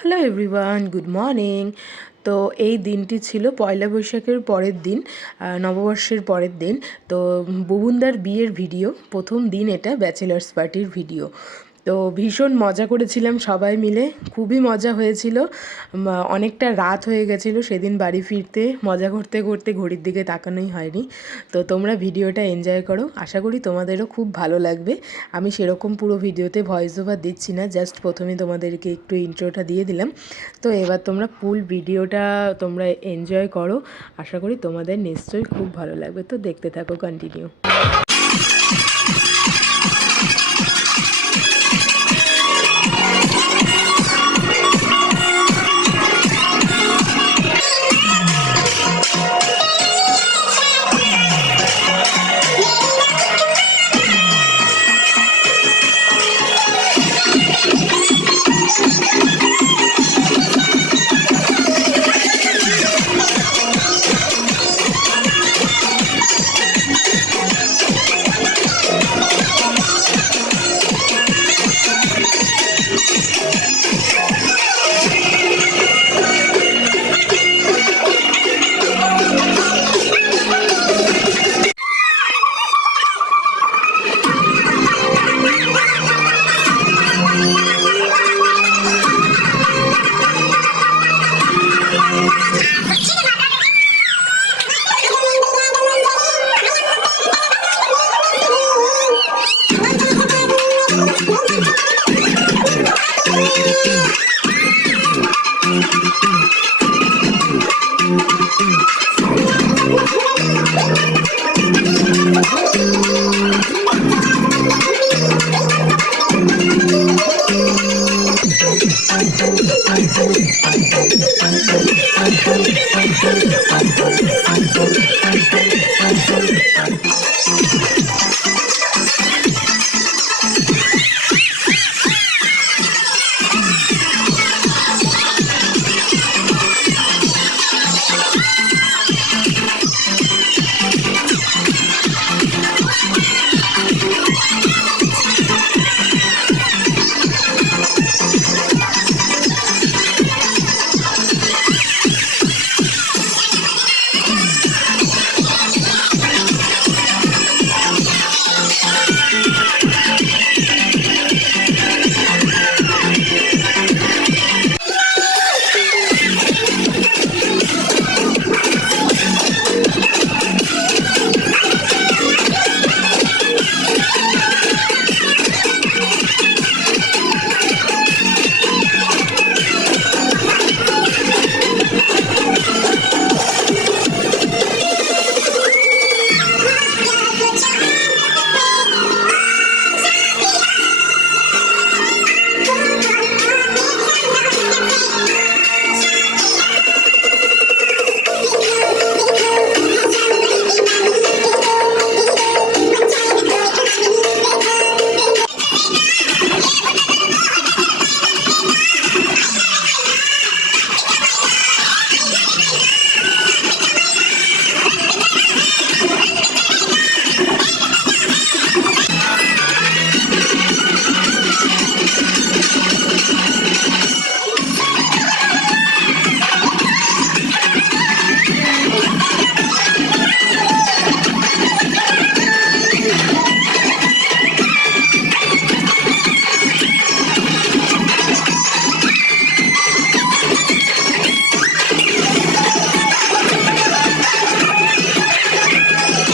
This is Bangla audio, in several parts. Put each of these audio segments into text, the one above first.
Hello everyone, good morning. তো এই দিনটি ছিল পয়লা বৈশাখের পরের দিন, নববর্ষের পরের দিন। তো বুবুনদার বিয়ের ভিডিও, প্রথম দিন এটা ব্যাচেলার্স পার্টির ভিডিও। তো ভীষণ মজা করেছিলাম সবাই মিলে, খুবই মজা হয়েছিল। অনেকটা রাত হয়ে গেছিলো সেদিন বাড়ি ফিরতে, মজা করতে করতে ঘড়ির দিকে তাকানোই হয়নি। তো তোমরা ভিডিওটা এনজয় করো, আশা করি তোমাদেরও খুব ভালো লাগবে। আমি সেরকম পুরো ভিডিওতে ভয়েস ওভার দিচ্ছি না, জাস্ট প্রথমে তোমাদেরকে একটু ইন্ট্রোটা দিয়ে দিলাম। তো এবার তোমরা ফুল ভিডিওটা তোমরা এনজয় করো, আশা করি তোমাদের নিশ্চয়ই খুব ভালো লাগবে। তো দেখতে থাকো, কন্টিনিউ।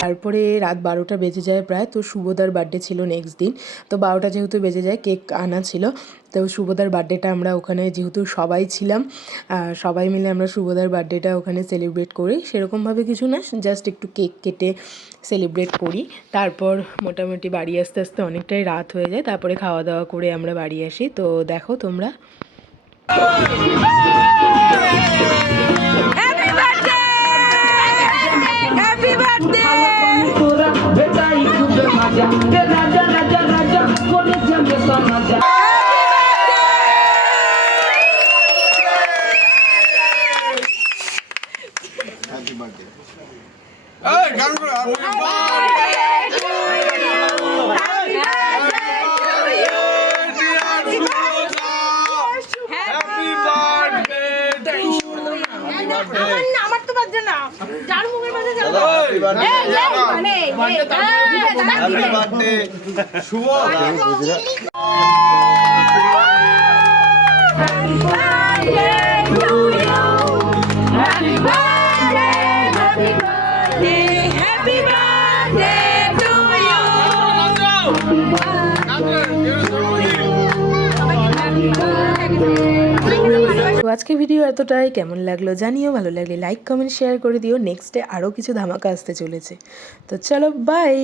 তারপরে রাত 12টা বেজে যায় প্রায়। তো শুভদার বার্থডে ছিল নেক্সট দিন। তো 12টা যেহেতু বেজে যায়, কেক আনা ছিল। তো শুভদার বার্থডেটা আমরা ওখানে যেহেতু সবাই ছিলাম, সবাই মিলে আমরা শুভদার বার্থডেটা ওখানে সেলিব্রেট করি। সেরকমভাবে কিছু না, জাস্ট একটু কেক কেটে সেলিব্রেট করি। তারপর মোটামুটি বাড়ি আসতে আসতে অনেকটাই রাত হয়ে যায়। তারপরে খাওয়া দাওয়া করে আমরা বাড়ি আসি। তো দেখো তোমরা। আমার তো বাজছে না, যার মুখের মাঝে যাবে। হ্যাপি বার্থডে শুভ। তো আজকে ভিডিও এতটাই, কেমন লাগলো জানিও, ভালো লাগলে লাইক কমেন্ট শেয়ার করে দিও। নেক্সটে আরও কিছু ধামাকা আসতে চলেছে। তো চলো বাই।